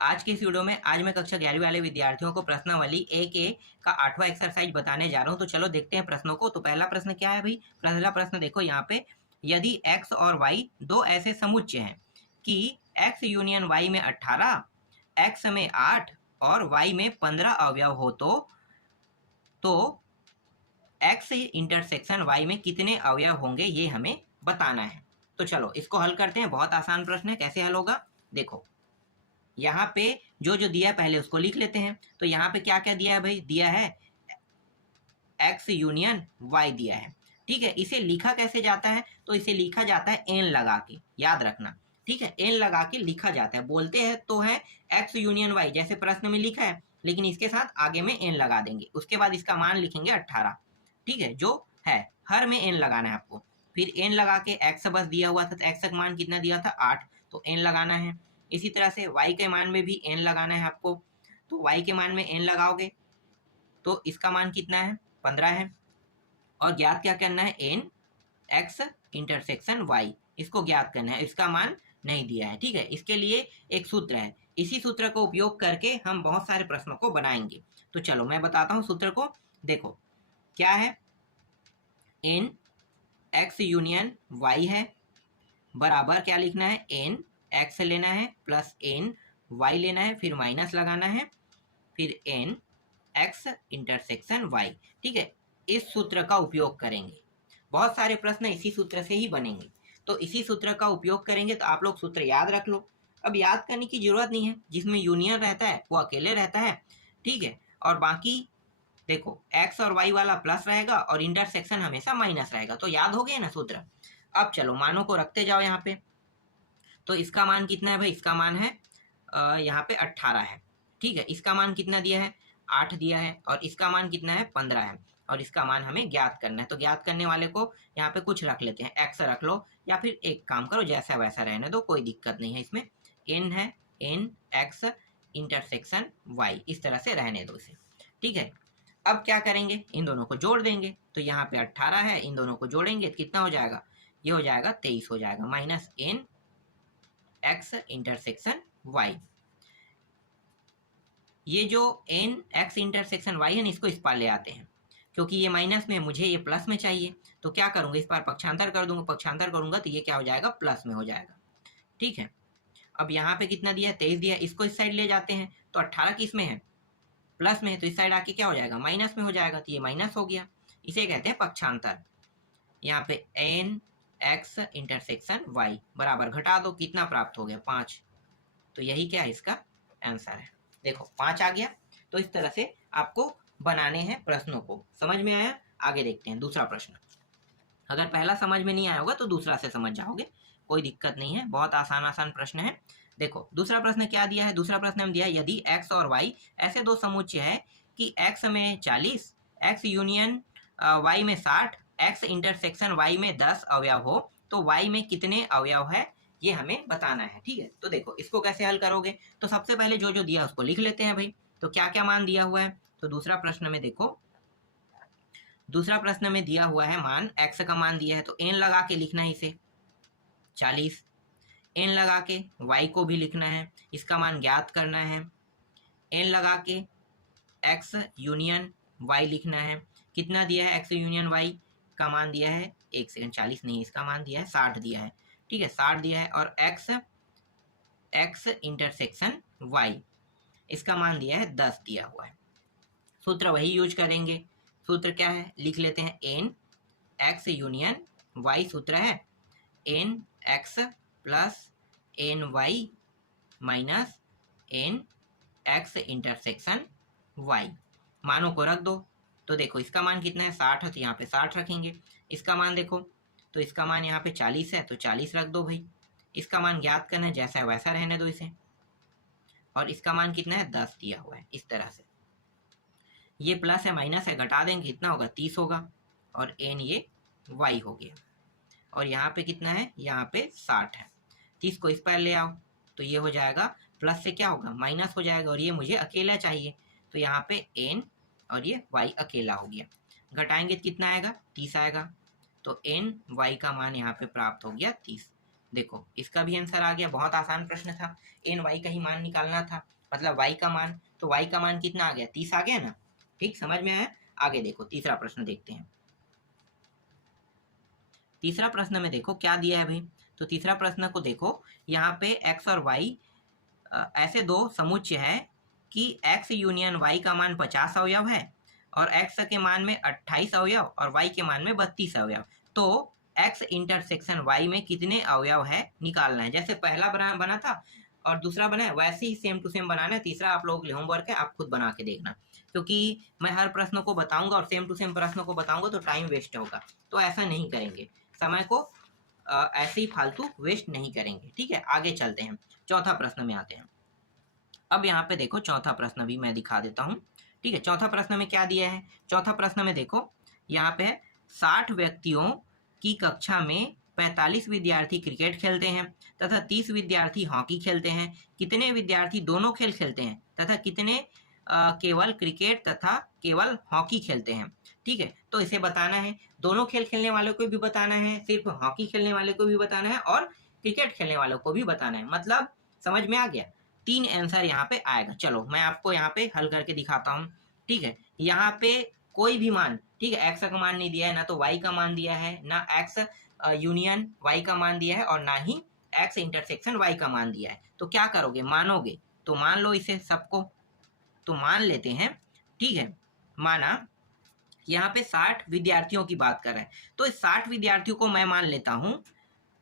आज के इस वीडियो में आज मैं कक्षा 11वीं वाले विद्यार्थियों को प्रश्नावली ए के का 8वां एक्सरसाइज बताने जा रहा हूं। तो चलो देखते हैं प्रश्नों को। तो पहला प्रश्न क्या है भाई? पहला प्रश्न देखो यहाँ पे, यदि x और y दो ऐसे समुच्चय हैं कि x यूनियन y में 18, x में 8 और y में 15 अवयव हो तो x इंटरसेक्शन y में कितने अवयव होंगे, ये हमें बताना है। तो चलो इसको हल करते हैं। बहुत आसान प्रश्न है। कैसे हल होगा देखो, यहाँ पे जो जो दिया है पहले उसको लिख लेते हैं। तो यहाँ पे क्या क्या दिया है भाई? दिया है x यूनियन y दिया है। ठीक है, इसे लिखा कैसे जाता है? तो इसे लिखा जाता है n लगा के, याद रखना। ठीक है, n लगा के लिखा जाता है। बोलते हैं तो है x यूनियन y, जैसे प्रश्न में लिखा है, लेकिन इसके साथ आगे में n लगा देंगे। उसके बाद इसका मान लिखेंगे 18। ठीक है, जो है हर में n लगाना है आपको। फिर n लगा के x बस दिया हुआ था, तो x का मान कितना दिया था? 8, तो n लगाना है। इसी तरह से y के मान में भी n लगाना है आपको। तो y के मान में n लगाओगे तो इसका मान कितना है? 15 है। और ज्ञात क्या करना है? n x इंटरसेक्शन y, इसको ज्ञात करना है। इसका मान नहीं दिया है। ठीक है, इसके लिए एक सूत्र है। इसी सूत्र को उपयोग करके हम बहुत सारे प्रश्नों को बनाएंगे। तो चलो मैं बताता हूँ सूत्र को। देखो क्या है, n x यूनियन y है, बराबर क्या लिखना है? n x लेना है प्लस n y लेना है, फिर माइनस लगाना है, फिर n x इंटरसेक्शन y। ठीक है, इस सूत्र का उपयोग करेंगे। बहुत सारे प्रश्न इसी सूत्र से ही बनेंगे। तो इसी सूत्र का उपयोग करेंगे। तो आप लोग सूत्र याद रख लो। अब याद करने की जरूरत नहीं है, जिसमें यूनियन रहता है वो अकेले रहता है। ठीक है, और बाकी देखो x और y वाला प्लस रहेगा और इंटरसेक्शन हमेशा माइनस रहेगा। तो याद हो गया ना सूत्र। अब चलो मानों को रखते जाओ यहाँ पे। तो इसका मान कितना है भाई? इसका मान है यहाँ पे 18 है। ठीक है, इसका मान कितना दिया है? 8 दिया है। और इसका मान कितना है? 15 है। और इसका मान हमें ज्ञात करना है। तो ज्ञात करने वाले को यहाँ पे कुछ रख लेते हैं, x रख लो, या फिर एक काम करो जैसा वैसा रहने दो, कोई दिक्कत नहीं है इसमें। n है, n x इंटरसेक्शन y, इस तरह से रहने दो इसे। ठीक है, अब क्या करेंगे? इन दोनों को जोड़ देंगे। तो यहाँ पे 18 है, इन दोनों को जोड़ेंगे तो कितना हो जाएगा? ये हो जाएगा 23 हो जाएगा, minus n x intersection y। ये जो n x इंटरसेक्शन y है ना, इसको इस पार ले आते हैं, क्योंकि ये माइनस में, मुझे ये प्लस में चाहिए। तो क्या करूंगा? इस पार पक्षांतर कर दूंगा। पक्षांतर करूंगा तो ये क्या हो जाएगा? प्लस में हो जाएगा। ठीक है, अब यहाँ पे कितना दिया है? 23 दिया है। इसको इस साइड ले जाते हैं तो 18 किस में है? प्लस में है। तो इस साइड आके क्या हो जाएगा? माइनस में हो जाएगा। तो ये माइनस हो गया, इसे कहते हैं पक्षांतर। यहाँ पे n x इंटरसेक्शन y बराबर, घटा दो, कितना प्राप्त हो गया? 5। तो यही क्या है? इसका आंसर है। देखो 5 आ गया। तो इस तरह से आपको बनाने हैं प्रश्नों को। समझ में आया? आगे देखते हैं दूसरा प्रश्न। अगर पहला समझ में नहीं आया होगा तो दूसरा से समझ जाओगे, कोई दिक्कत नहीं है। बहुत आसान आसान प्रश्न है। देखो दूसरा प्रश्न क्या दिया है? दूसरा प्रश्न हम दिया है, यदि x और y ऐसे दो समुच्चय है कि x में 40, x यूनियन y में 60, x इंटरसेक्शन y में 10 अवयव हो तो y में कितने अवयव है, ये हमें बताना है। ठीक है, तो देखो इसको कैसे हल करोगे? तो सबसे पहले जो जो दिया उसको लिख लेते हैं भाई। तो क्या क्या मान दिया हुआ है? तो दूसरा प्रश्न में देखो, दूसरा प्रश्न में दिया हुआ है मान, x का मान दिया है तो n लगा के लिखना है इसे 40, n लगा के y को भी लिखना है, इसका मान ज्ञात करना है। n लगा के x यूनियन y लिखना है। कितना दिया है? x यूनियन y का मान दिया है, एक सेकंड, 40 नहीं, इसका मान दिया है 60 दिया है। ठीक है, 60 दिया है। और x इंटरसेक्शन y, इसका मान दिया है 10 दिया हुआ है। सूत्र वही यूज करेंगे। सूत्र क्या है? लिख लेते हैं, n x यूनियन y सूत्र है n x plus n y minus n x intersection y। मानों को रख दो। तो देखो इसका मान कितना है? 60 है, तो यहाँ पे 60 रखेंगे। इसका मान देखो, तो इसका मान यहाँ पे 40 है, तो 40 रख दो भाई। इसका मान ज्ञात करना है, जैसा है वैसा रहने दो इसे। और इसका मान कितना है? 10 दिया हुआ है। इस तरह से ये प्लस है माइनस है, घटा देंगे, कितना होगा? 30 होगा। और n ये y हो गया। और यहाँ पे कितना है? यहाँ पे 60 है। 30 को इस पर ले आओ तो ये हो जाएगा, प्लस से क्या होगा? माइनस हो जाएगा। और ये मुझे अकेला चाहिए, तो यहाँ पे n और ये y अकेला हो गया। घटाएंगे तो कितना आएगा? 30 आएगा। तो n y का मान यहाँ पे प्राप्त हो गया 30। देखो इसका भी आंसर आ गया, बहुत आसान प्रश्न था। एन वाई का ही मान निकालना था, मतलब वाई का मान, तो वाई का मान कितना आ गया, 30 आ गया ना। ठीक, समझ में आया। आगे देखो तीसरा प्रश्न देखते हैं। तीसरा प्रश्न में देखो क्या दिया है भाई। तो तीसरा प्रश्न को देखो, यहाँ पे एक्स और वाई ऐसे दो समुच्चय है कि x यूनियन y का मान 50 अवयव है और x के मान में 28 अवयव और y के मान में 32 अवयव। तो x इंटरसेक्शन y में कितने अवयव है निकालना है। जैसे पहला बना था और दूसरा बना है, वैसे ही सेम टू सेम बनाना है। तीसरा आप लोगों के लिए होमवर्क है, आप खुद बना के देखना, क्योंकि मैं हर प्रश्न को बताऊंगा और सेम टू सेम प्रश्न को बताऊंगा तो टाइम वेस्ट होगा। तो ऐसा नहीं करेंगे, समय को ऐसे ही फालतू वेस्ट नहीं करेंगे। ठीक है, आगे चलते हैं, चौथा प्रश्न में आते हैं। अब यहाँ पे देखो चौथा प्रश्न भी मैं दिखा देता हूँ। ठीक है, चौथा प्रश्न में क्या दिया है। चौथा प्रश्न में देखो यहाँ पे 60 व्यक्तियों की कक्षा में 45 विद्यार्थी क्रिकेट खेलते हैं तथा 30 विद्यार्थी हॉकी खेलते हैं। कितने विद्यार्थी दोनों खेल खेलते हैं तथा कितने केवल क्रिकेट तथा केवल हॉकी खेलते हैं। ठीक है, तो इसे बताना है, दोनों खेल खेलने वालों को भी बताना है, सिर्फ हॉकी खेलने वाले को भी बताना है और क्रिकेट खेलने वालों को भी बताना है। मतलब समझ में आ गया, 3 आंसर यहाँ पे आएगा। चलो मैं आपको यहाँ पे हल करके दिखाता हूँ। ठीक है, यहाँ पे कोई भी मान, ठीक है, एक्स का मान नहीं दिया है, ना तो वाई का मान दिया है, ना एक्स यूनियन वाई का मान दिया है और ना ही एक्स इंटरसेक्शन वाई का मान दिया है। तो क्या करोगे, मानोगे तो मान लो इसे सबको। तो मान लेते हैं, ठीक है, माना यहाँ पे 60 विद्यार्थियों की बात कर रहे हैं, तो इस 60 विद्यार्थियों को मैं मान लेता हूँ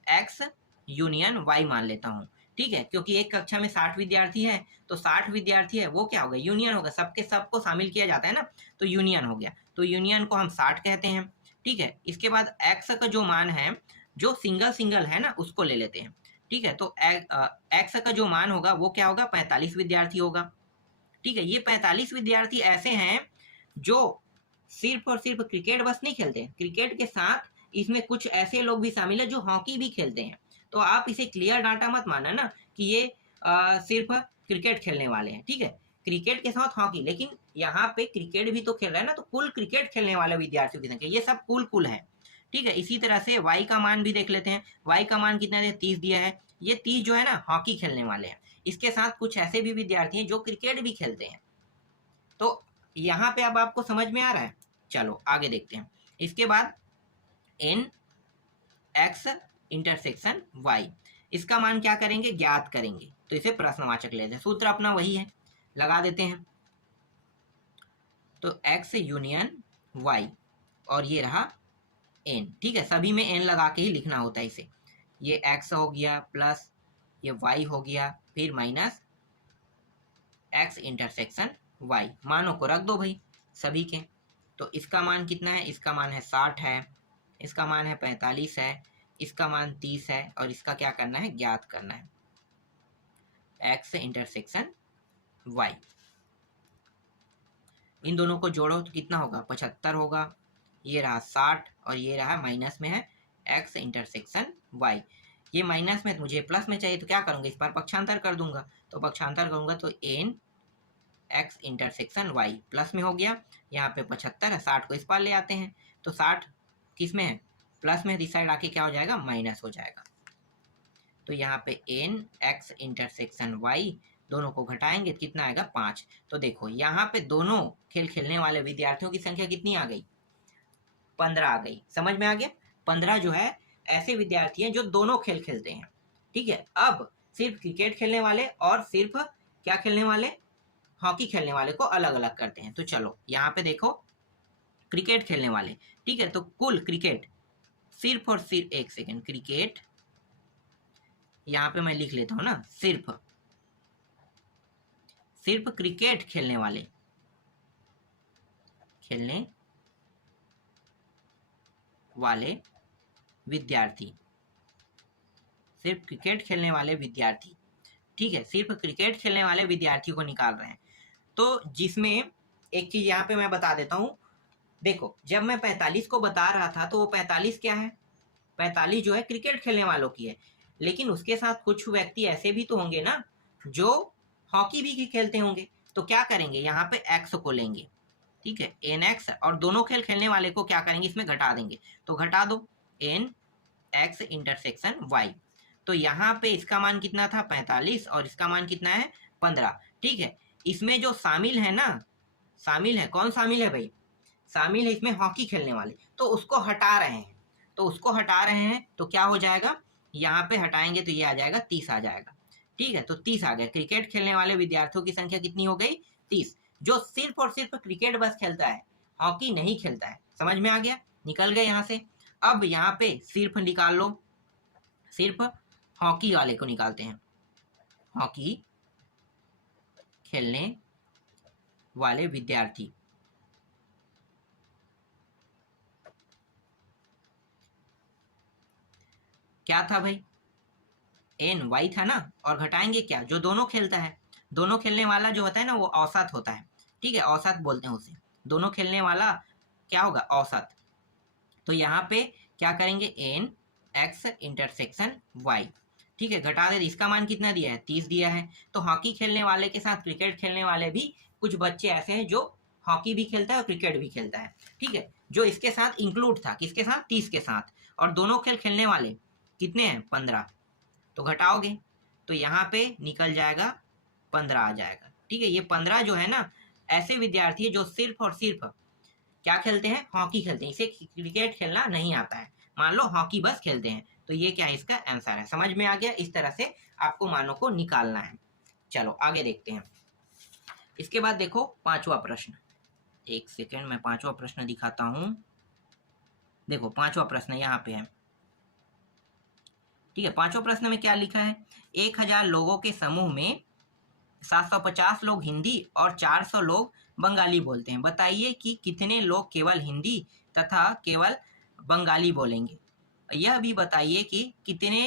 एक्स यूनियन वाई मान लेता हूँ। ठीक है, क्योंकि एक कक्षा में 60 विद्यार्थी है, तो 60 विद्यार्थी है वो क्या होगा, यूनियन होगा, सबके सबको शामिल किया जाता है ना, तो यूनियन हो गया। तो यूनियन को हम 60 कहते हैं। ठीक है, इसके बाद एक्स का जो मान है, जो सिंगल सिंगल है ना, उसको ले लेते हैं। ठीक है, तो एक्स का जो मान होगा वो क्या होगा, 45 विद्यार्थी होगा। ठीक है, ये 45 विद्यार्थी ऐसे हैं जो सिर्फ और सिर्फ क्रिकेट बस नहीं खेलते हैं, क्रिकेट के साथ इसमें कुछ ऐसे लोग भी शामिल है जो हॉकी भी खेलते हैं। तो आप इसे क्लियर डाटा मत माना ना कि ये सिर्फ क्रिकेट खेलने वाले हैं। ठीक है, क्रिकेट के साथ हॉकी, लेकिन यहाँ पे क्रिकेट भी तो खेल रहा है ना, तो कुल क्रिकेट खेलने वाले विद्यार्थियों की संख्या, ये सब कुल है। ठीक है, इसी तरह से वाई का मान भी देख लेते हैं। वाई का मान कितना है, 30 दिया है। ये 30 जो है ना हॉकी खेलने वाले हैं, इसके साथ कुछ ऐसे भी विद्यार्थी हैं जो क्रिकेट भी खेलते हैं। तो यहाँ पे अब आपको समझ में आ रहा है। चलो आगे देखते हैं। इसके बाद एन एक्स इंटरसेक्शन वाई, इसका मान क्या करेंगे, ज्ञात करेंगे। तो इसे प्रश्नवाचक लेते हैं, सूत्र अपना वही है, लगा देते हैं। तो एक्स यूनियन वाई और ये रहा एन। ठीक है, सभी में एन लगा के ही लिखना होता है इसे। ये एक्स हो गया प्लस ये वाई हो गया, फिर माइनस एक्स इंटरसेक्शन वाई। मानों को रख दो भाई सभी के। तो इसका मान कितना है, इसका मान है 60 है, इसका मान है 45 है, इसका मान 30 है और इसका क्या करना है, ज्ञात करना है, एक्स इंटरसेक्शन वाई। इन दोनों को जोड़ो तो कितना होगा, 75 होगा। ये रहा 60 और ये रहा माइनस में है एक्स इंटरसेक्शन वाई। ये माइनस में, मुझे प्लस में चाहिए, तो क्या करूँगा, इस पर पक्षांतर कर दूंगा। तो पक्षांतर करूंगा तो n x intersection y plus में हो गया। यहाँ पे 75 है, 60 को इस पार ले आते हैं, तो 60 किस में है, प्लस में, इस साइड आके क्या हो जाएगा, माइनस हो जाएगा। तो यहाँ पे एन एक्स इंटरसेक्शन वाई, दोनों को घटाएंगे तो कितना आएगा, 5। तो देखो यहाँ पे दोनों खेल खेलने वाले विद्यार्थियों की संख्या कितनी आ गई, 15 आ गई। समझ में आ गया, 15 जो है ऐसे विद्यार्थी हैं जो दोनों खेल खेलते हैं। ठीक है, अब सिर्फ क्रिकेट खेलने वाले और सिर्फ क्या खेलने वाले, हॉकी खेलने वाले को अलग अलग करते हैं। तो चलो यहाँ पे देखो क्रिकेट खेलने वाले, ठीक है, तो कुल क्रिकेट सिर्फ और सिर्फ, एक सेकेंड, क्रिकेट यहाँ पे मैं लिख लेता हूँ ना, सिर्फ क्रिकेट खेलने वाले विद्यार्थी, सिर्फ क्रिकेट खेलने वाले विद्यार्थी। ठीक है, सिर्फ क्रिकेट खेलने वाले विद्यार्थियों को निकाल रहे हैं। तो जिसमें एक चीज यहाँ पे मैं बता देता हूँ, देखो जब मैं 45 को बता रहा था तो वो 45 क्या है, 45 जो है क्रिकेट खेलने वालों की है, लेकिन उसके साथ कुछ व्यक्ति ऐसे भी तो होंगे ना जो हॉकी भी खेलते होंगे। तो क्या करेंगे, यहाँ पे एक्स को लेंगे, ठीक है, एन एक्स, और दोनों खेल खेलने वाले को क्या करेंगे, इसमें घटा देंगे। तो घटा दो एन एक्स इंटरसेक्शन वाई। तो यहाँ पे इसका मान कितना था 45 और इसका मान कितना है 15। ठीक है, इसमें जो शामिल है ना, शामिल है, कौन शामिल है भाई, शामिल है इसमें हॉकी खेलने वाले, तो उसको हटा रहे हैं, तो उसको हटा रहे हैं तो क्या हो जाएगा, यहाँ पे हटाएंगे तो ये आ जाएगा 30 आ जाएगा। ठीक है, तो 30 आ गया। क्रिकेट खेलने वाले विद्यार्थियों की संख्या कितनी हो गई 30, जो सिर्फ और सिर्फ क्रिकेट बस खेलता है, हॉकी नहीं खेलता है। समझ में आ गया, निकल गए यहाँ से। अब यहाँ पे सिर्फ निकाल लो, सिर्फ हॉकी वाले को निकालते हैं, हॉकी खेलने वाले विद्यार्थी। क्या था भाई, एन वाई था ना, और घटाएंगे क्या, जो दोनों खेलता है, दोनों खेलने वाला जो होता है ना वो औसत होता है। ठीक है, औसत बोलते हैं उसे, दोनों खेलने वाला क्या होगा औसत। तो यहाँ पे क्या करेंगे, एन एक्स इंटरसेक्शन वाई। ठीक है, घटा दे, इसका मान कितना दिया है 30 दिया है। तो हॉकी खेलने वाले के साथ क्रिकेट खेलने वाले भी कुछ बच्चे ऐसे हैं जो हॉकी भी खेलता है और क्रिकेट भी खेलता है। ठीक है, जो इसके साथ इंक्लूड था, किसके साथ, 30 के साथ, और दोनों खेल खेलने वाले कितने हैं 15, तो घटाओगे तो यहाँ पे निकल जाएगा 15 आ जाएगा। ठीक है, ये 15 जो है ना ऐसे विद्यार्थी है जो सिर्फ और सिर्फ क्या खेलते हैं, हॉकी खेलते हैं, इसे क्रिकेट खेलना नहीं आता है, मान लो हॉकी बस खेलते हैं। तो ये क्या है, इसका आंसर है। समझ में आ गया, इस तरह से आपको मानों को निकालना है। चलो आगे देखते हैं। इसके बाद देखो पांचवा प्रश्न, एक सेकेंड मैं पांचवा प्रश्न दिखाता हूं। देखो पांचवा प्रश्न यहाँ पे है। ठीक है, पांचवा प्रश्न में क्या लिखा है, 1000 लोगों के समूह में 750 लोग हिंदी और 400 लोग बंगाली बोलते हैं। बताइए कि कितने लोग केवल हिंदी तथा केवल बंगाली बोलेंगे। यह भी बताइए कि कितने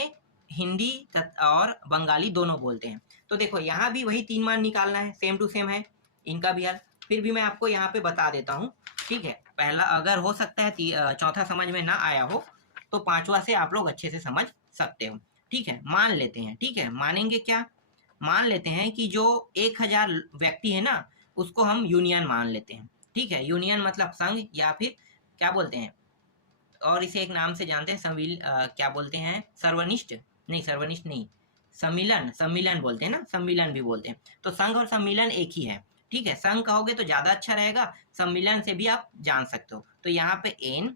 हिंदी और बंगाली दोनों बोलते हैं। तो देखो यहाँ भी वही 3 मान निकालना है, सेम टू सेम है इनका भी हल। फिर भी मैं आपको यहाँ पे बता देता हूँ। ठीक है, पहला अगर हो सकता है चौथा समझ में ना आया हो तो पांचवा से आप लोग अच्छे से समझ सकते हो। ठीक है, मान लेते हैं, ठीक है, मानेंगे क्या, मान लेते हैं कि जो 1000 व्यक्ति है ना उसको हम यूनियन मान लेते हैं। ठीक है, यूनियन मतलब संघ या फिर क्या बोलते हैं, और इसे एक नाम से जानते हैं, क्या बोलते हैं, सर्वनिष्ठ नहीं, सर्वनिष्ठ नहीं, सम्मिलन, सम्मिलन बोलते हैं ना, सम्मिलन भी बोलते हैं। तो संघ और सम्मिलन एक ही है। ठीक है, संघ कहोगे तो ज्यादा अच्छा रहेगा, सम्मिलन से भी आप जान सकते हो। तो यहाँ पे एन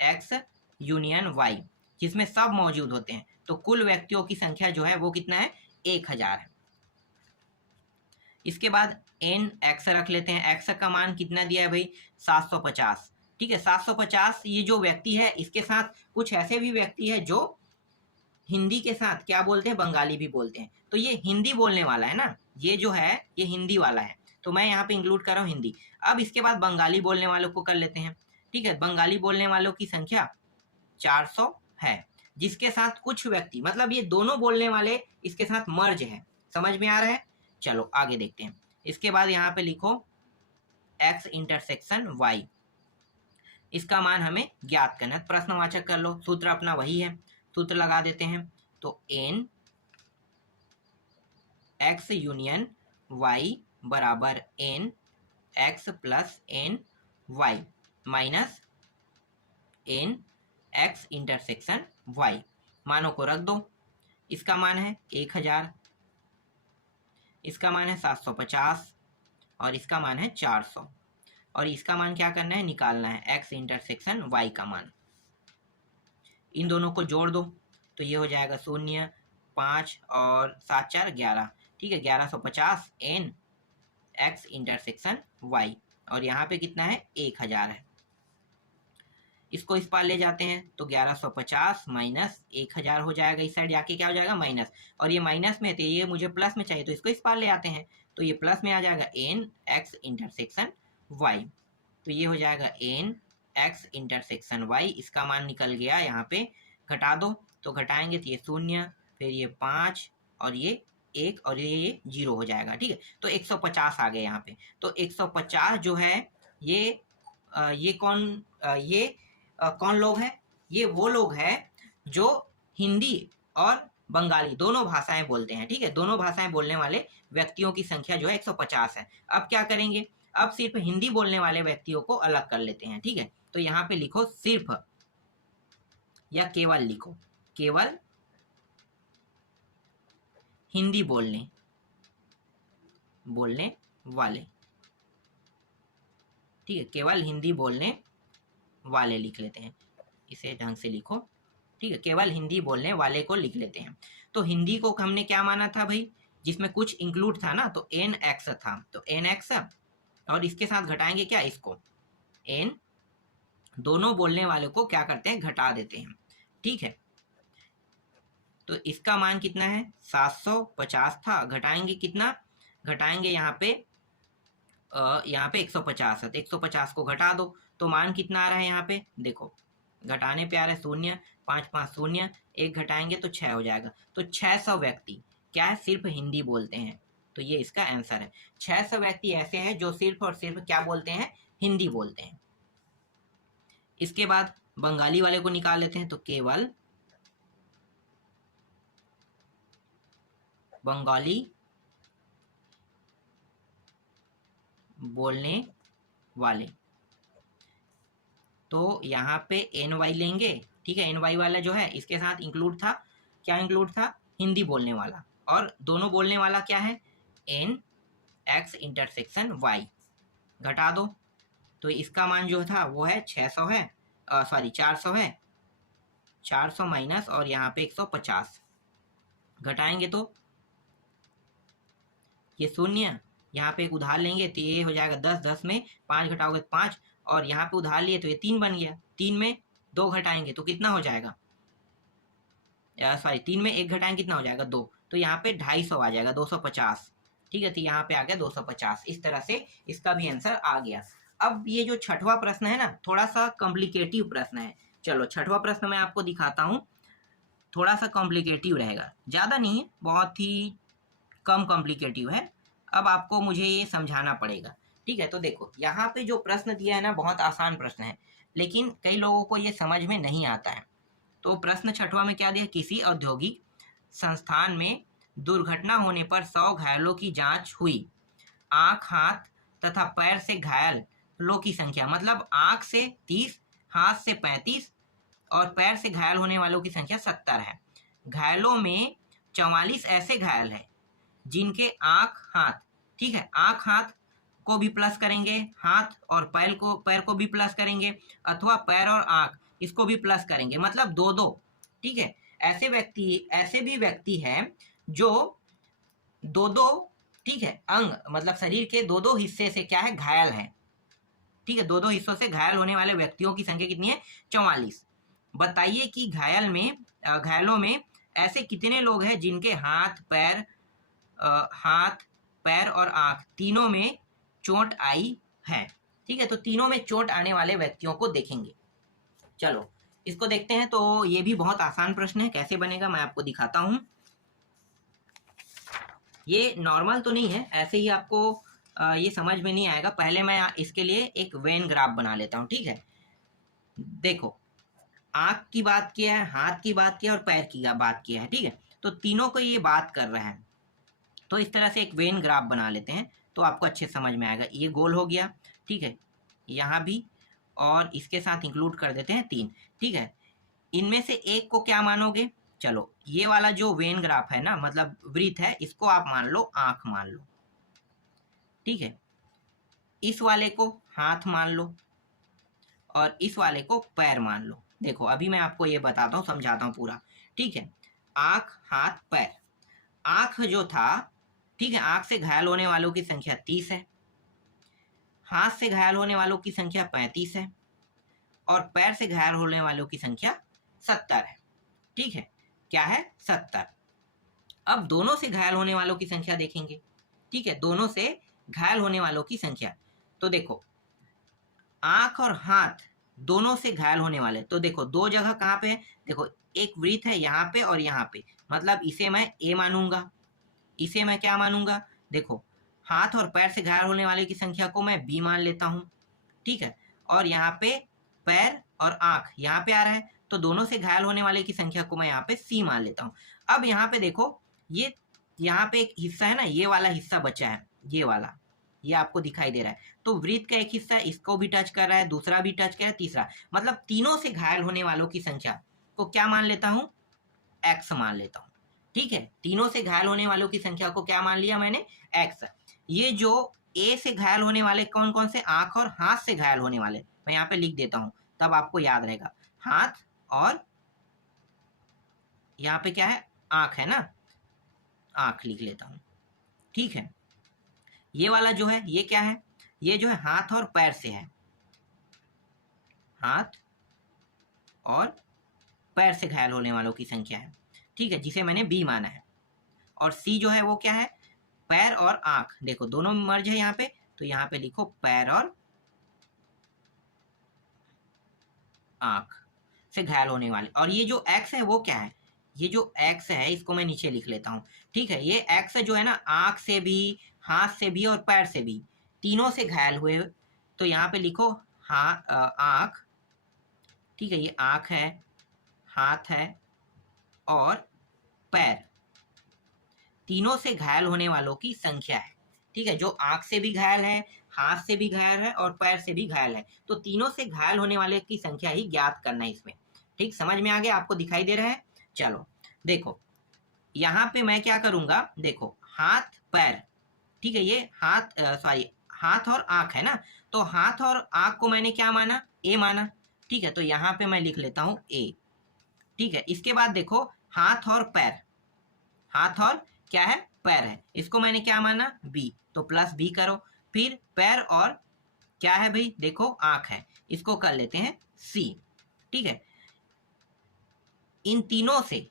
एक्स यूनियन वाई, जिसमें सब मौजूद होते हैं, तो कुल व्यक्तियों की संख्या जो है वो कितना है 1000 है। इसके बाद एन एक्स रख लेते हैं, एक्स का मान कितना दिया है भाई 750। ठीक है, 750 ये जो व्यक्ति है इसके साथ कुछ ऐसे भी व्यक्ति है जो हिंदी के साथ क्या बोलते हैं, बंगाली भी बोलते हैं। तो ये हिंदी बोलने वाला है ना, ये जो है ये हिंदी वाला है, तो मैं यहाँ पे इंक्लूड कर रहा हूँ हिंदी। अब इसके बाद बंगाली बोलने वालों को कर लेते हैं। ठीक है, बंगाली बोलने वालों की संख्या 400 है, जिसके साथ कुछ व्यक्ति, मतलब ये दोनों बोलने वाले इसके साथ मर्ज है। समझ में आ रहा है, चलो आगे देखते हैं। इसके बाद यहाँ पे लिखो x इंटरसेक्शन y, इसका मान हमें ज्ञात करना है। प्रश्नवाचक कर लो, सूत्र अपना वही है, सूत्र लगा देते हैं। तो n x यूनियन y बराबर n x plus n y minus n x intersection y। मानों को रख दो, इसका मान है 1000, इसका मान है 750 और इसका मान है 400, और इसका मान क्या करना है, निकालना है x इंटरसेक्शन y का मान। इन दोनों को जोड़ दो तो ये हो जाएगा 0, 5 और 7 4 11। ठीक है, 1150 n x इंटरसेक्शन y, और यहाँ पे कितना है 1000 है। इसको इस पार ले जाते हैं तो 1150 माइनस 1000 हो जाएगा, इस साइड जाके क्या हो जाएगा माइनस, और ये माइनस में थे, ये मुझे प्लस में चाहिए तो इसको इस पार ले आते हैं तो ये प्लस में आ जाएगा n x इंटरसेक्शन y। तो ये हो जाएगा n x इंटरसेक्शन y, इसका मान निकल गया, यहाँ पे घटा दो तो घटाएंगे तो ये 0, फिर ये 5 और ये 1 और ये 0 हो जाएगा। ठीक है, तो 150 आ गए यहाँ पे। तो 150 जो है ये कौन लोग हैं, ये वो लोग हैं जो हिंदी और बंगाली दोनों भाषाएं बोलते हैं। ठीक है, दोनों भाषाएं बोलने वाले व्यक्तियों की संख्या जो है 150 है। अब क्या करेंगे, अब सिर्फ हिंदी बोलने वाले व्यक्तियों को अलग कर लेते हैं। ठीक है, तो यहाँ पे लिखो सिर्फ या केवल लिखो, केवल हिंदी बोलने वाले, ठीक है, केवल हिंदी बोलने वाले लिख लेते हैं, इसे ढंग से लिखो, ठीक है, केवल हिंदी बोलने वाले को लिख लेते हैं। तो हिंदी को हमने क्या माना था भाई, जिसमें कुछ इंक्लूड था ना, तो एन एक्स था, तो एन एक्स और इसके साथ घटाएंगे क्या, इसको एन, दोनों बोलने वाले को क्या करते हैं, घटा देते हैं, ठीक है। तो इसका मान कितना है, 750 था, घटाएंगे कितना, घटाएंगे यहाँ पे 150 है, तो 150 को घटा दो, तो मान कितना आ रहा है यहाँ पे, देखो घटाने पे आ रहा है 0, 5 5 0, 1 घटाएंगे तो 6 हो जाएगा। तो 600 व्यक्ति क्या है, सिर्फ हिंदी बोलते हैं, तो ये इसका आंसर है। 600 व्यक्ति ऐसे हैं जो सिर्फ और सिर्फ क्या बोलते हैं, हिंदी बोलते हैं। इसके बाद बंगाली वाले को निकाल लेते हैं, तो केवल बंगाली बोलने वाले, तो यहाँ पे एन वाई लेंगे, ठीक है, एन वाई वाला जो है इसके साथ इंक्लूड था, क्या इंक्लूड था, हिंदी बोलने वाला, और दोनों बोलने वाला क्या है, एन एक्स इंटरसेक्शन वाई, घटा दो, तो इसका मान जो था वो है 600 है, सॉरी 400 है, 400 माइनस और यहाँ पे 150 घटाएंगे तो ये 0, यहाँ पे एक उधार लेंगे तो ये हो जाएगा 10, 10 में 5 घटाओगे 5, और यहाँ पे उधार लिए तो ये 3 बन गया, 3 में 2 घटाएंगे तो कितना हो जाएगा, सॉरी 3 में 1 घटाएंगे कितना हो जाएगा 2, तो यहाँ पे 250 आ जाएगा, 250, ठीक है, तो यहाँ पे आ गया 250। इस तरह से इसका भी आंसर आ गया। अब ये जो छठवां प्रश्न है ना, थोड़ा सा कॉम्प्लिकेटिव प्रश्न है, चलो छठवां प्रश्न मैं आपको दिखाता हूँ, थोड़ा सा कॉम्प्लिकेटिव रहेगा, ज़्यादा नहीं है, बहुत ही कम कॉम्प्लिकेटिव है। अब आपको मुझे ये समझाना पड़ेगा, ठीक है। तो देखो यहाँ पे जो प्रश्न दिया है ना, बहुत आसान प्रश्न है, लेकिन कई लोगों को ये समझ में नहीं आता है। तो प्रश्न छठवां में क्या दिया, किसी औद्योगिक संस्थान में दुर्घटना होने पर 100 घायलों की जांच हुई, आंख, हाथ तथा पैर से घायल लोगों की संख्या, मतलब आंख से 30, हाथ से 35 और पैर से घायल होने वालों की संख्या 70 है। घायलों में 44 ऐसे घायल हैं जिनके आंख, हाथ, ठीक है, आंख हाथ को भी प्लस करेंगे, हाथ और पैर को भी प्लस करेंगे, अथवा पैर और आंख इसको भी प्लस करेंगे, मतलब 2-2, ठीक है। ऐसे भी व्यक्ति हैं जो 2-2, ठीक है, अंग मतलब शरीर के 2-2 हिस्से से क्या है, घायल है, ठीक है, 2-2 हिस्सों से घायल होने वाले व्यक्तियों की संख्या कितनी है, 44। बताइए कि घायलों में ऐसे कितने लोग हैं जिनके हाथ, पैर और आंख तीनों में चोट आई है, ठीक है। तो तीनों में चोट आने वाले व्यक्तियों को देखेंगे। चलो इसको देखते हैं। तो ये भी बहुत आसान प्रश्न है, कैसे बनेगा मैं आपको दिखाता हूं। ये नॉर्मल तो नहीं है, ऐसे ही आपको ये समझ में नहीं आएगा। पहले मैं इसके लिए एक वेन ग्राफ बना लेता हूँ, ठीक है। देखो आंख की बात किया है, हाथ की बात किया और पैर की बात किया है, ठीक है। तो तीनों को ये बात कर रहा है, तो इस तरह से एक वेन ग्राफ बना लेते हैं तो आपको अच्छे समझ में आएगा। ये गोल हो गया, ठीक है, यहाँ भी, और इसके साथ इंक्लूड कर देते हैं 3, ठीक है। इनमें से एक को क्या मानोगे, चलो ये वाला जो वेन ग्राफ है ना, मतलब वृत्त है, इसको आप मान लो आंख मान लो, ठीक है। इस वाले को हाथ मान लो और इस वाले को पैर मान लो। देखो अभी मैं आपको ये बताता हूँ, समझाता हूँ पूरा, ठीक है। आंख, हाथ, पैर। आंख जो था, ठीक है, आंख से घायल होने वालों की संख्या 30 है, हाथ से घायल होने वालों की संख्या 35 है और पैर से घायल होने वालों की संख्या 70 है, ठीक है, क्या है 70। अब दोनों से घायल होने वालों की संख्या देखेंगे, ठीक है, दोनों से घायल होने वालों की संख्या। तो देखो आंख और हाथ दोनों से घायल होने वाले, तो देखो दो जगह कहाँ पे है, देखो एक वृत्त है यहाँ पे और यहाँ पे, मतलब इसे मैं ए मानूंगा, इसे मैं क्या मानूंगा, देखो हाथ और पैर से घायल होने वाले की संख्या को मैं बी मान लेता हूँ, ठीक है। और यहाँ पे पैर और आंख यहाँ पे आ रहा है, तो दोनों से घायल होने वाले की संख्या को मैं यहाँ पे सी मान लेता हूँ। अब यहाँ पे देखो ये यहाँ पे एक हिस्सा है ना, ये वाला हिस्सा बचा है, ये वाला, ये आपको दिखाई दे रहा है, तो वृत्त का एक हिस्सा इसको भी टच कर रहा है, दूसरा भी टच कर रहा है, तीसरा, मतलब तीनों से घायल होने वालों की संख्या को क्या मान लेता हूँ, एक्स मान लेता हूँ, ठीक है, तीनों से घायल होने वालों की संख्या को क्या मान लिया मैंने, x। ये जो ए से घायल होने वाले कौन कौन से, आंख और हाथ से घायल होने वाले, मैं यहाँ पे लिख देता हूं तब आपको याद रहेगा। हाथ और यहाँ पे क्या है, आंख है ना, आंख लिख लेता हूं। ठीक है, ये वाला जो है ये क्या है, ये जो है हाथ और पैर से है, हाथ और पैर से घायल होने वालों की संख्या है। ठीक है, जिसे मैंने बी माना है। और सी जो है वो क्या है, पैर और आंख, देखो दोनों मर्ज है यहाँ पे, तो यहाँ पे लिखो पैर और आंख से घायल होने वाले। और ये जो एक्स है वो क्या है, ये जो एक्स है इसको मैं नीचे लिख लेता हूँ। ठीक है, ये एक्स जो है ना, आंख से भी, हाथ से भी और पैर से भी, तीनों से घायल हुए। तो यहाँ पे लिखो आंख। ठीक है, ये आंख है, हाथ है और पैर, तीनों से घायल होने वालों की संख्या है। ठीक है, जो आंख से भी घायल है, हाथ से भी घायल है और पैर से भी घायल है, तो तीनों से घायल होने वाले की संख्या ही ज्ञात करना है इसमें। ठीक, समझ में आ गया, आपको दिखाई दे रहा है। चलो देखो, यहाँ पे मैं क्या करूंगा, देखो हाथ पैर, ठीक है, ये हाथ हाथ और आंख है ना, तो हाथ और आंख को मैंने क्या माना, ए माना। ठीक है, तो यहाँ पे मैं लिख लेता हूं ए। ठीक है, इसके बाद देखो हाथ और पैर, हाथ और क्या है, पैर है, इसको मैंने क्या माना, बी, तो प्लस बी करो। फिर पैर और क्या है भाई, देखो आंख है, इसको कर लेते हैं सी। ठीक है, इन तीनों से,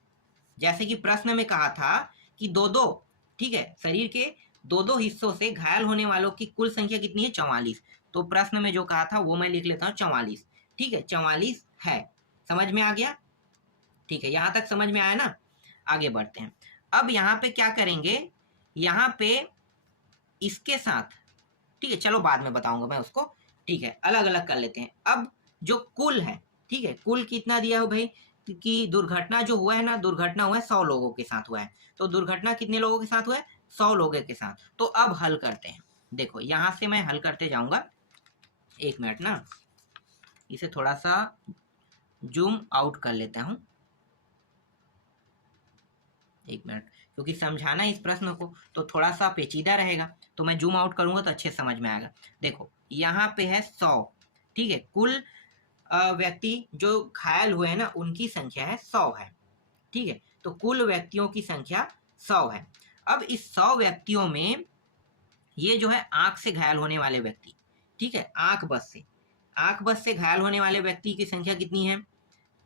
जैसे कि प्रश्न में कहा था कि दो दो, ठीक है, शरीर के दो दो हिस्सों से घायल होने वालों की कुल संख्या कितनी है, 44। तो प्रश्न में जो कहा था वो मैं लिख लेता हूँ 44। ठीक है, 44 है, समझ में आ गया। ठीक है, यहां तक समझ में आया ना, आगे बढ़ते हैं। अब यहाँ पे क्या करेंगे, यहाँ पे इसके साथ, ठीक है, चलो बाद में बताऊंगा मैं उसको। ठीक है, अलग अलग कर लेते हैं। अब जो कुल है, ठीक है, कुल कितना दिया हो भाई, कि दुर्घटना जो हुआ है ना, दुर्घटना हुआ है 100 लोगों के साथ हुआ है, तो दुर्घटना कितने लोगों के साथ हुआ है, 100 लोगों के साथ। तो अब हल करते हैं, देखो यहां से मैं हल करते जाऊंगा। एक मिनट ना, इसे थोड़ा सा जूम आउट कर लेता हूं, एक मिनट, क्योंकि समझाना इस प्रश्न को तो थोड़ा सा पेचीदा रहेगा, तो मैं जूम आउट करूंगा तो अच्छे समझ में आएगा। देखो यहाँ पे है 100, ठीक है, कुल व्यक्ति जो घायल हुए हैं ना उनकी संख्या है 100 है। ठीक है, तो कुल व्यक्तियों की संख्या 100 है। अब इस 100 व्यक्तियों में ये जो है आंख से घायल होने वाले व्यक्ति, ठीक है, आंख बस से घायल होने वाले व्यक्ति की संख्या कितनी है,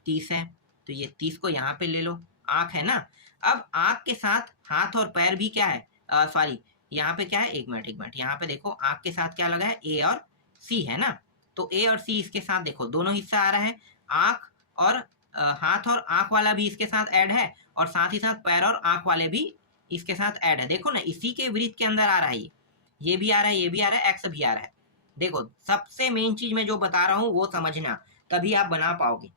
30 है। तो ये 30 को यहाँ पे ले लो, आंख है ना। अब आंख के साथ हाथ और पैर भी क्या है, सॉरी यहाँ पे क्या है, एक मिनट, यहाँ पे देखो आंख के साथ क्या लगा है, ए और सी है ना, तो ए और सी इसके साथ देखो दोनों हिस्सा आ रहा है, आंख और हाथ और आंख वाला भी इसके साथ ऐड है, और साथ ही साथ पैर और आंख वाले भी इसके साथ ऐड है। देखो ना, इसी के वृत्त के अंदर आ रहा है, ये भी आ रहा है, ये भी आ रहा है, एक्स भी आ रहा है। देखो सबसे मेन चीज मैं जो बता रहा हूँ वो समझना, तभी आप बना पाओगे।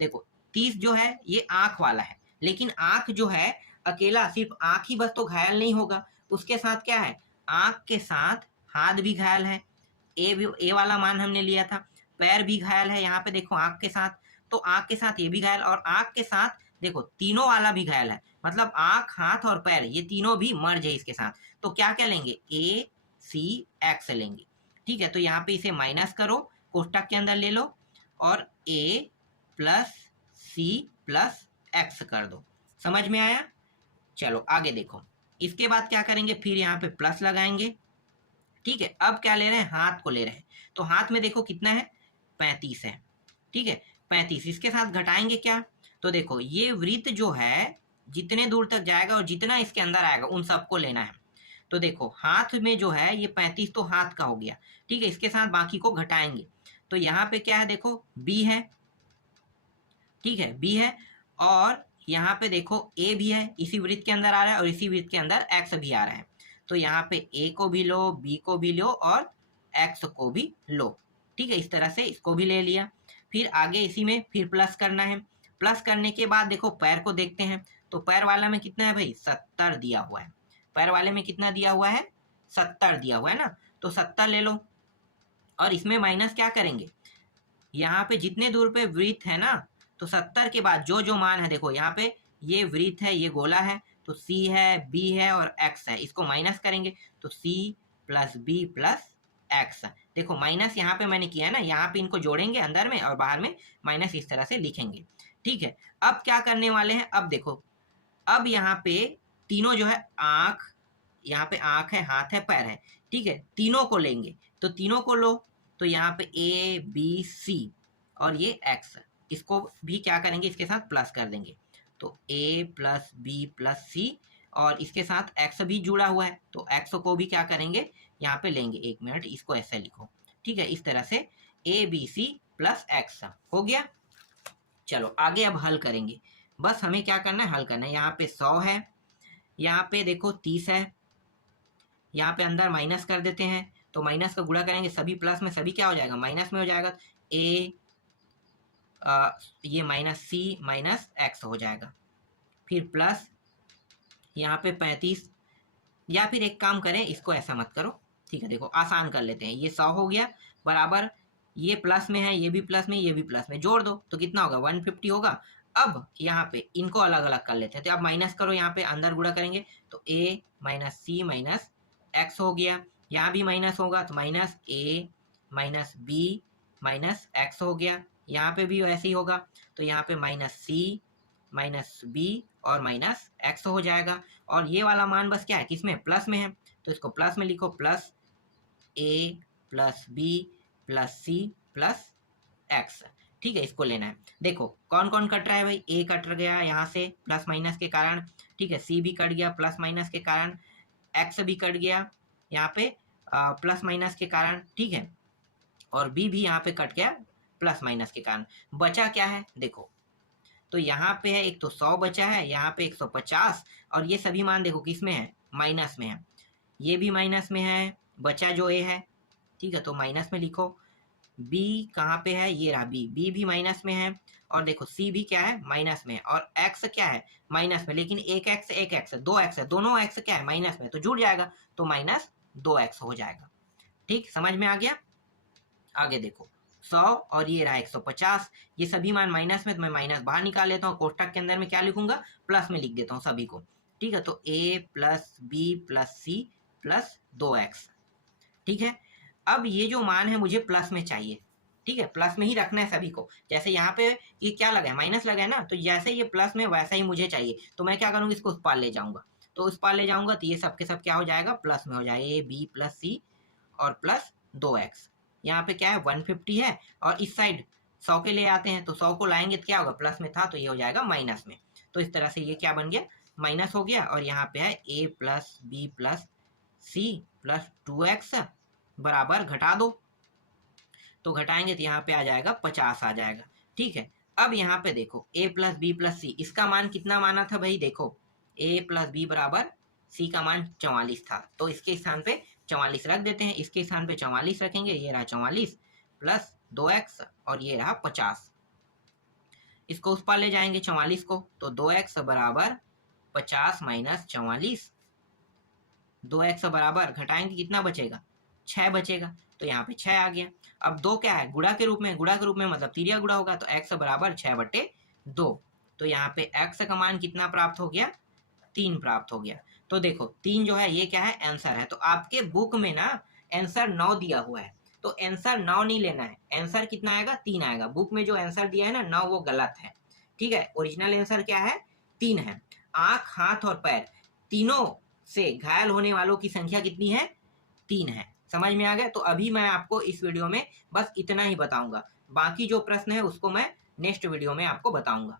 देखो 30 जो है ये आंख वाला है, लेकिन आंख जो है अकेला सिर्फ आंख ही बस तो घायल नहीं होगा, उसके साथ क्या है, आंख के साथ हाथ भी घायल है, ए वाला मान हमने लिया था, पैर भी घायल है, यहाँ पे देखो आंख के साथ, तो आंख के साथ ये भी घायल, और आंख के साथ देखो तीनों वाला भी घायल है, मतलब आंख हाथ और पैर ये तीनों भी मर्ज है इसके साथ। तो क्या क्या लेंगे, ए सी एक्स लेंगे। ठीक है, तो यहाँ पे इसे माइनस करो, कोष्टक के अंदर ले लो, और ए प्लस सी प्लस एक्स कर दो। समझ में आया। चलो आगे देखो, इसके बाद क्या करेंगे, फिर यहाँ पे प्लस लगाएंगे। ठीक है, अब क्या ले रहे हैं, हाथ को ले रहे हैं, तो हाथ में देखो कितना है, 35 है। ठीक है, 35 इसके साथ घटाएंगे क्या, तो देखो ये वृत्त जो है जितने दूर तक जाएगा और जितना इसके अंदर आएगा उन सबको लेना है। तो देखो हाथ में जो है ये 35 तो हाथ का हो गया, ठीक है, इसके साथ बाकी को घटाएंगे, तो यहाँ पे क्या है, देखो बी है, ठीक है, बी है, और यहाँ पे देखो ए भी है, इसी वृत्त के अंदर आ रहा है, और इसी वृत्त के अंदर एक्स भी आ रहा है, तो यहाँ पे ए को भी लो, बी को भी लो, और एक्स को भी लो। ठीक है, इस तरह से इसको भी ले लिया। फिर आगे इसी में फिर प्लस करना है, प्लस करने के बाद देखो पैर को देखते हैं, तो पैर वाला में कितना है भाई, 70 दिया हुआ है, पैर वाले में कितना दिया हुआ है, 70 दिया हुआ है ना, तो 70 ले लो, और इसमें माइनस क्या करेंगे, यहाँ पे जितने दूर पे वृत्त है ना, तो 70 के बाद जो जो मान है, देखो यहाँ पे ये वृत्त है, ये गोला है, तो सी है, बी है और एक्स है, इसको माइनस करेंगे तो C plus B plus x. देखो माइनस यहाँ पे मैंने किया है ना, यहाँ पे इनको जोड़ेंगे अंदर में और बाहर में माइनस इस तरह से लिखेंगे। ठीक है, अब क्या करने वाले हैं, अब देखो अब यहाँ पे तीनों जो है आंख, यहाँ पे आंख है, हाथ है, पैर है, ठीक है, तीनों को लेंगे तो तीनों को लो तो यहाँ पे ए बी सी और ये एक्स, इसको भी क्या करेंगे, इसके साथ प्लस कर देंगे तो ए प्लस बी प्लस सी और इसके साथ एक्स भी जुड़ा हुआ है तो एक्स को भी क्या करेंगे यहाँ पे लेंगे। एक मिनट, इसको ऐसे लिखो, ठीक है, इस तरह से A B C plus x हो गया। चलो आगे अब हल करेंगे, बस हमें क्या करना है, हल करना है। यहाँ पे 100 है, यहाँ पे देखो 30 है, यहाँ पे अंदर माइनस कर देते हैं तो माइनस का गुणा करेंगे, सभी प्लस में सभी क्या हो जाएगा, माइनस में हो जाएगा। ए ये माइनस सी माइनस एक्स हो जाएगा, फिर प्लस यहाँ पे 35, या फिर एक काम करें, इसको ऐसा मत करो, ठीक है, देखो आसान कर लेते हैं, ये 100 हो गया बराबर, ये प्लस में है, ये भी प्लस में, ये भी प्लस में, जोड़ दो तो कितना होगा 150 होगा। अब यहाँ पे इनको अलग अलग कर लेते हैं तो अब माइनस करो, यहाँ पे अंदर गुणा करेंगे तो ए माइनस सी माइनस एक्स हो गया, यहाँ भी माइनस होगा तो माइनस ए माइनस बी माइनस एक्स हो गया, यहाँ पे भी वैसे ही होगा तो यहाँ पे माइनस सी माइनस बी और माइनस एक्स हो जाएगा। और ये वाला मान बस क्या है, किसमें, प्लस में है तो इसको प्लस में लिखो, plus A plus B plus C plus X, ठीक है, इसको लेना है। देखो कौन कौन कट रहा है भाई, ए कट गया यहाँ से प्लस माइनस के कारण, ठीक है, सी भी कट गया प्लस माइनस के कारण, एक्स भी कट गया यहाँ पे प्लस माइनस के कारण, ठीक है, और बी भी यहाँ पे कट गया प्लस माइनस के कारण। बचा क्या है देखो, तो यहाँ पे है एक तो 100 बचा है, यहाँ पे 150 और ये सभी मान देखो किस में है, माइनस में है, ये भी माइनस में है, बचा जो ए है, ठीक है, तो माइनस में लिखो। बी कहाँ पे है, ये रहा बी, बी भी माइनस में है, और देखो सी भी क्या है, माइनस में है, और एक्स क्या है, माइनस में, लेकिन एक एक्स दो एक्स है, दोनों एक्स क्या है, माइनस में, तो जुड़ जाएगा तो माइनस 2x हो जाएगा। ठीक, समझ में आ गया। आगे देखो 100 और ये रहा 150, ये सभी मान माइनस में, तो मैं माइनस बाहर निकाल लेता हूँ, कोष्टक के अंदर में क्या लिखूंगा, प्लस में लिख देता हूँ सभी को, ठीक है, तो a plus B plus C plus 2x, ठीक है। अब ये जो मान है मुझे प्लस में चाहिए, ठीक है, प्लस में ही रखना है सभी को, जैसे यहाँ पे ये क्या लगा है, माइनस लगा है ना, तो जैसे ये प्लस में वैसा ही मुझे चाहिए, तो मैं क्या करूँगा, इसको उस पार ले जाऊंगा, तो उस पार ले जाऊंगा तो ये सब के सब क्या हो जाएगा, प्लस में हो जाएगा, ए बी प्लस सी और प्लस 2x, यहाँ पे क्या है 150 है, और इस साइड 100 के ले आते हैं तो 100 को लाएंगे तो क्या होगा, प्लस में था तो ये हो जाएगा माइनस में, तो इस तरह से ये क्या बन गया, माइनस हो गया, और यहाँ पे है a plus B plus C plus 2x बराबर घटा दो, तो घटाएंगे तो यहाँ पे आ जाएगा 50 आ जाएगा, ठीक है। अब यहाँ पे देखो a प्लस बी प्लस सी, इसका मान कितना माना था भाई, देखो a प्लस बी बराबर सी का मान 44 था, तो इसके स्थान पे 44 रख देते हैं, इसके स्थान पे 44 रखेंगे, ये रहा 44 प्लस 2x और ये रहा 50, इसको उस पार ले जाएंगे 44 को, तो 2x बराबर 50 माइनस 44, 2x बराबर घटाएंगे कितना बचेगा, 6 बचेगा, तो यहाँ पे 6 आ गया। अब 2 क्या है, गुणा के रूप में, गुणा के रूप में मतलब तिरिया गुणा होगा, तो x बराबर 6/2, तो यहाँ पे x का मान कितना प्राप्त हो गया, 3 प्राप्त हो गया। तो देखो 3 जो है ये क्या है, आंसर है, तो आपके बुक में ना आंसर 9 दिया हुआ है, तो आंसर 9 नहीं लेना है, आंसर कितना आएगा, 3 आएगा, बुक में जो आंसर दिया है ना 9 वो गलत है, ठीक है, ओरिजिनल आंसर क्या है, 3 है। आंख हाथ और पैर तीनों से घायल होने वालों की संख्या कितनी है, 3 है। समझ में आ गया। तो अभी मैं आपको इस वीडियो में बस इतना ही बताऊंगा, बाकी जो प्रश्न है उसको मैं नेक्स्ट वीडियो में आपको बताऊंगा।